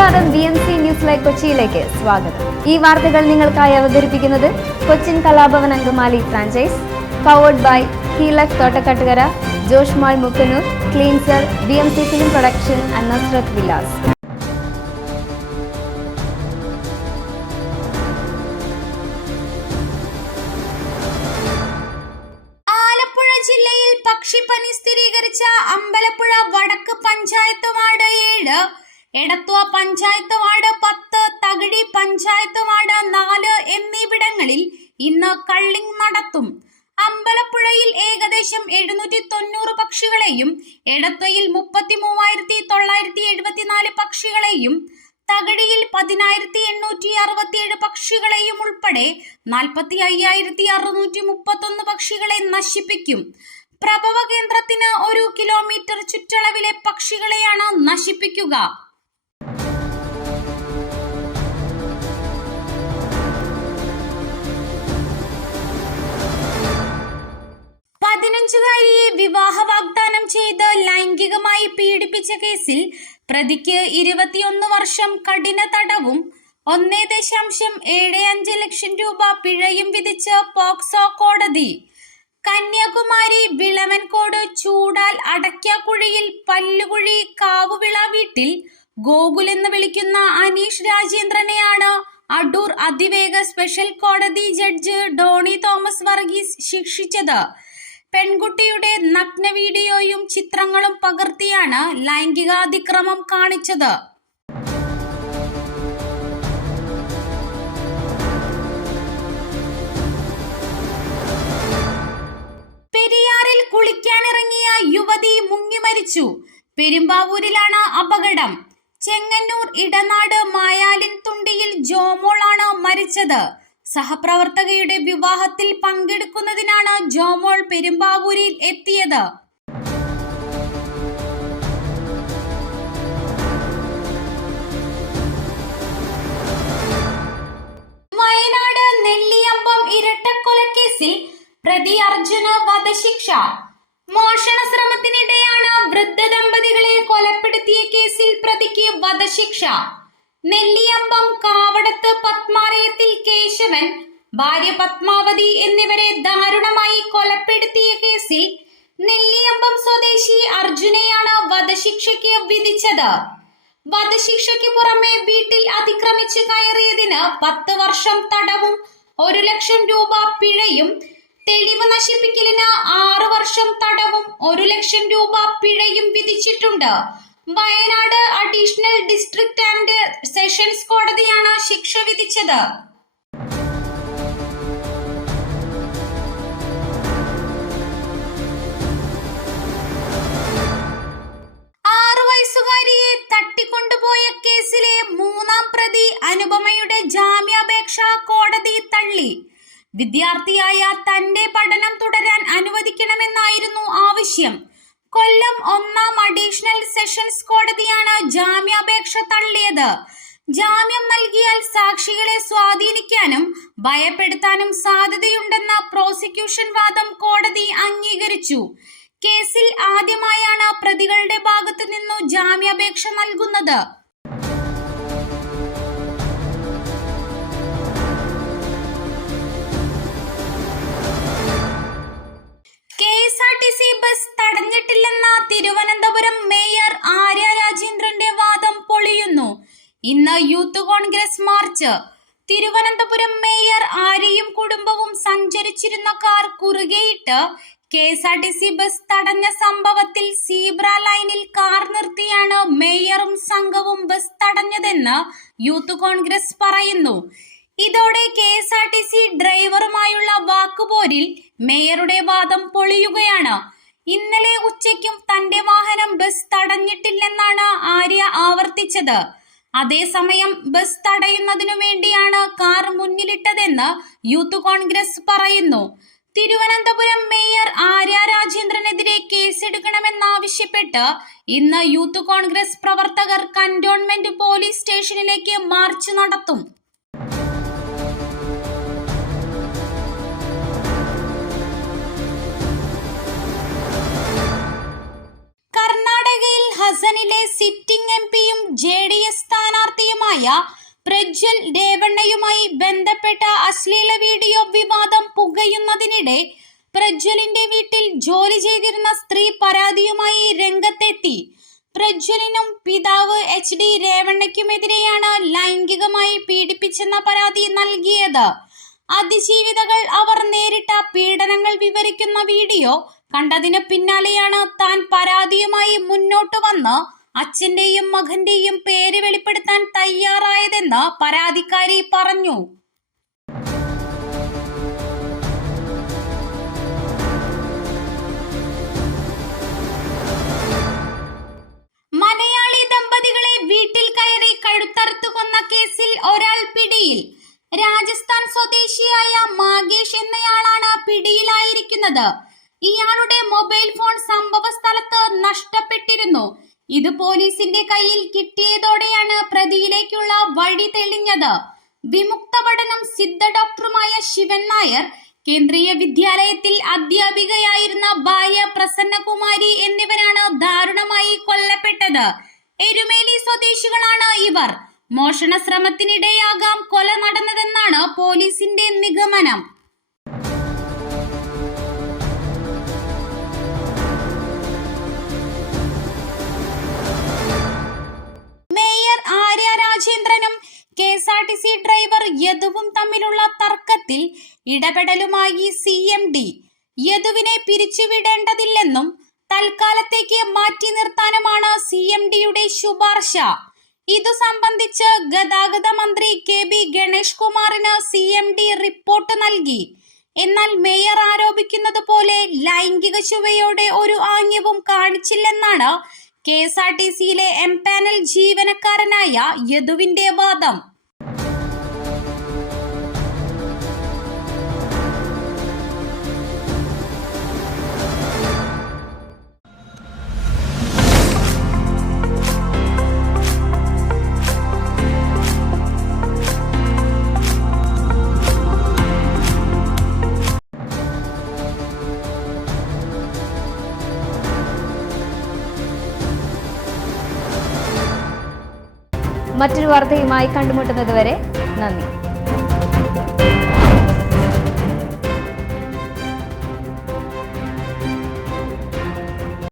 നമസ്കാരം, BMC news live കൊച്ചിയിലേക്ക് സ്വാഗതം. ഈ വാർത്തകൾ നിങ്ങൾക്കായി അവതരിപ്പിക്കുന്നത് Cochin Kalabhavan Angamaly franchise, powered by ഹീലക് Thottakkattukara, Josh mall Mookkannoor, cleanser, BMC film production and Nazreth Vilas. Alappuzha ജില്ലയിൽ പക്ഷിപ്പനി സ്ഥിരീകരിച്ച അമ്പലപ്പുഴ വടക്ക് panchayat ward 7, Edathua panchayat ward 10, Thakazhi panchayat ward 4 എന്നിവിടങ്ങളിൽ ഇന്ന് കള്ളിങ് നടത്തും. അമ്പലപ്പുഴയിൽ ഏകദേശം 790 പക്ഷികളെയും എടത്വയിൽ 33,974 പക്ഷികളെയും തകഴിയിൽ 10,867 പക്ഷികളെയും ഉൾപ്പെടെ 45,631 പക്ഷികളെ നശിപ്പിക്കും. പ്രഭവ കേന്ദ്രത്തിന് 1 കിലോമീറ്റർ ചുറ്റളവിലെ പക്ഷികളെയാണ് നശിപ്പിക്കുക. കാരിയെ വിവാഹ വാഗ്ദാനം ചെയ്ത് ലൈംഗികമായി പീഡിപ്പിച്ച കേസിൽ പ്രതിക്ക് 21 വർഷം കഠിന തടവും 1.75 ലക്ഷം രൂപ പിഴയും വിധിച്ച് പോക്സോ കോടതി. കന്യാകുമാരി വിളവൻകോട് ചൂടാൽ അടയ്ക്കാക്കുഴിയിൽ പല്ലുകുഴി കാവുവിള വീട്ടിൽ ഗോകുൽ എന്ന് വിളിക്കുന്ന അനീഷ് രാജേന്ദ്രനെയാണ് അടൂർ അതിവേഗ സ്പെഷ്യൽ കോടതി ജഡ്ജ് ഡോണി തോമസ് വർഗീസ് ശിക്ഷിച്ചത്. പെൺകുട്ടിയുടെ നഗ്ന വീഡിയോയും ചിത്രങ്ങളും പകർത്തിയാണ് ലൈംഗികാതിക്രമം കാണിച്ചത്. പെരിയാറിൽ കുളിക്കാനിറങ്ങിയ യുവതി മുങ്ങി മരിച്ചു. പെരുമ്പാവൂരിലാണ് അപകടം. ചെങ്ങന്നൂർ ഇടനാട് മായാലിൻ തുണ്ടിയിൽ ജോമോളാണ് മരിച്ചത്. സഹപ്രവർത്തകയുടെ വിവാഹത്തിൽ പങ്കെടുക്കുന്നതിനാണ് ജോമോൾ പെരുമ്പാവൂരിൽ എത്തിയത്. വയനാട് നെല്ലിയമ്പം ഇരട്ടക്കൊലക്കേസിൽ പ്രതി അർജുന് വധശിക്ഷ. മോഷണ ശ്രമത്തിനിടെയാണ് വൃദ്ധ ദമ്പതികളെ കൊലപ്പെടുത്തിയ കേസിൽ പ്രതിക്ക് വധശിക്ഷ. നെല്ലിയമ്പം കാവടത്ത് പത്മാലയത്തിൽ കേശവൻ, ഭാര്യ പത്മാവതി എന്നിവരെ ദാരുണമായി കൊലപ്പെടുത്തിയ കേസിൽ നെല്ലിയമ്പം സ്വദേശി അർജുനെയാണ് വധശിക്ഷയ്ക്ക് വിധിച്ചത്. വധശിക്ഷയ്ക്ക് പുറമെ വീട്ടിൽ അതിക്രമിച്ച് കയറിയതിന് 10 വർഷം തടവും 1 ലക്ഷം രൂപ പിഴയും, തെളിവ് നശിപ്പിക്കലിന് 6 വർഷം തടവും 1 ലക്ഷം രൂപ പിഴയും വിധിച്ചിട്ടുണ്ട്. Wayanad additional district and sessions കോടതിയാണ് ശിക്ഷ വിധിച്ചത്. 6 വയസ്സുകാരിയെ തട്ടിക്കൊണ്ടുപോയ കേസിലെ 3ാം പ്രതി അനുപമയുടെ ജാമ്യാപേക്ഷ കോടതി തള്ളി. വിദ്യാർത്ഥിയായ തന്റെ പഠനം തുടരാൻ അനുവദിക്കണമെന്നായിരുന്നു ആവശ്യം. കൊല്ലം 1ാം അഡീഷണൽ സെഷൻസ് കോടതിയാണ് ജാമ്യാപേക്ഷ തള്ളിയത്. ജാമ്യം നൽകിയാൽ സാക്ഷികളെ സ്വാധീനിക്കാനും ഭയപ്പെടുത്താനും സാധ്യതയുണ്ടെന്ന പ്രോസിക്യൂഷൻ വാദം കോടതി അംഗീകരിച്ചു. കേസിൽ ആദ്യമായാണ് പ്രതികളുടെ ഭാഗത്തു നിന്നു ജാമ്യാപേക്ഷ നൽകുന്നത്. KSRTC ബസ് തടഞ്ഞിട്ടില്ലെന്ന തിരുവനന്തപുരം മേയർ ആര്യ രാജേന്ദ്രന്റെ വാദം പൊളിയുന്നു. ഇന്ന് youth congress march. Thiruvananthapuram mayor ആര്യയും കുടുംബവും സഞ്ചരിച്ചിരുന്ന കാർ കുറുകെയിട്ട് KSRTC ബസ് തടഞ്ഞ സംഭവത്തിൽ സീബ്ര ലൈനിൽ കാർ നിർത്തിയാണ് മേയറും സംഘവും ബസ് തടഞ്ഞതെന്ന് യൂത്ത് കോൺഗ്രസ് പറയുന്നു. ഇതോടെ KSRTC ഡ്രൈവറുമായുള്ള വാക്കുപോരിൽ മേയറുടെ വാദം പൊളിയുകയാണ്. ഇന്നലെ ഉച്ചയ്ക്കും തന്റെ വാഹനം ബസ് തടഞ്ഞിട്ടില്ലെന്നാണ് ആര്യ ആവർത്തിച്ചത്. അതേസമയം ബസ് തടയുന്നതിനു വേണ്ടിയാണ് കാർ മുന്നിലിട്ടതെന്ന് യൂത്ത് കോൺഗ്രസ് പറയുന്നു. തിരുവനന്തപുരം മേയർ ആര്യ രാജേന്ദ്രനെതിരെ കേസെടുക്കണമെന്നാവശ്യപ്പെട്ട് ഇന്ന് യൂത്ത് കോൺഗ്രസ് പ്രവർത്തകർ കന്റോൺമെന്റ് പോലീസ് സ്റ്റേഷനിലേക്ക് മാർച്ച് നടത്തും. ഹസനിലെ സിറ്റിംഗ് എംപിയും JDS സ്ഥാനാർത്ഥി പ്രജ്വൽ രേവണ്ണയുമായി ബന്ധപ്പെട്ട അശ്ലീല വീഡിയോ വിവാദം പുകയുന്നതിനിടെ പ്രജ്വലിന്റെ വീട്ടിൽ ജോലി ചെയ്തിരുന്ന സ്ത്രീ പരാതിയുമായി രംഗത്തെത്തി. പ്രജ്വലിനും പിതാവ് HD രേവണ്ണയ്ക്കുമെതിരെയാണ് ലൈംഗികമായി പീഡിപ്പിച്ചെന്ന പരാതി നൽകിയത്. അതിജീവിതകൾ അവർ നേരിട്ട പീഡനങ്ങൾ വിവരിക്കുന്ന വീഡിയോ കണ്ടതിന് പിന്നാലെയാണ് താൻ പരാതിയുമായി മുന്നോട്ട് വന്ന് അച്ഛന്റെയും മകന്റെയും പേര് വെളിപ്പെടുത്താൻ തയ്യാറായതെന്ന് പരാതിക്കാരി പറഞ്ഞു. മലയാളി ദമ്പതികളെ വീട്ടിൽ കയറി കഴുത്തറുത്തു കൊന്ന കേസിൽ ഒരാൾ പിടിയിൽ. രാജസ്ഥാൻ സ്വദേശിയായ മാഗേഷ് എന്നയാളാണ് പിടിയിലായിരിക്കുന്നത്. ഇയാളുടെ മൊബൈൽ ഫോൺ സംഭവ സ്ഥലത്ത് നഷ്ടപ്പെട്ടിരുന്നു. ഇത് പോലീസിന്റെ കയ്യിൽ കിട്ടിയതോടെയാണ് പ്രതിയിലേക്കുള്ള വഴി തെളിഞ്ഞത്. വിമുക്ത പഠനം സിദ്ധ ഡോക്ടറുമായ ശിവൻ നായർ, കേന്ദ്രീയ വിദ്യാലയത്തിൽ അധ്യാപികയായിരുന്ന ഭാര്യ പ്രസന്നകുമാരി എന്നിവരാണ് ദാരുണമായി കൊല്ലപ്പെട്ടത്. എരുമേലി സ്വദേശികളാണ് ഇവർ. മോഷണ ശ്രമത്തിനിടെയാകാം കൊല നടന്നതെന്നാണ് പോലീസിന്റെ നിഗമനം. മേയർ ആര്യ രാജേന്ദ്രനും KSRTC ഡ്രൈവർ യദുവും തമ്മിലുള്ള തർക്കത്തിൽ ഇടപെടലുമായി CMD. യദുവിനെ പിരിച്ചുവിടേണ്ടതില്ലെന്നും തൽക്കാലത്തേക്ക് മാറ്റി നിർത്താനുമാണ് CMDയുടെ ശുപാർശ. ഇതു സംബന്ധിച്ച് ഗതാഗത മന്ത്രി KB ഗണേഷ് കുമാറിന് CMD റിപ്പോർട്ട് നൽകി. എന്നാൽ മേയർ ആരോപിക്കുന്നത് പോലെ ലൈംഗിക ചുവയോടെ ഒരു ആംഗ്യവും കാണിച്ചില്ലെന്നാണ് KSRTCയിലെ എംപാനൽ ജീവനക്കാരനായ യദുവിന്റെ വാദം. മറ്റൊരു വാർത്തയുമായി കണ്ടുമുട്ടുന്നതുവരെ നന്ദി.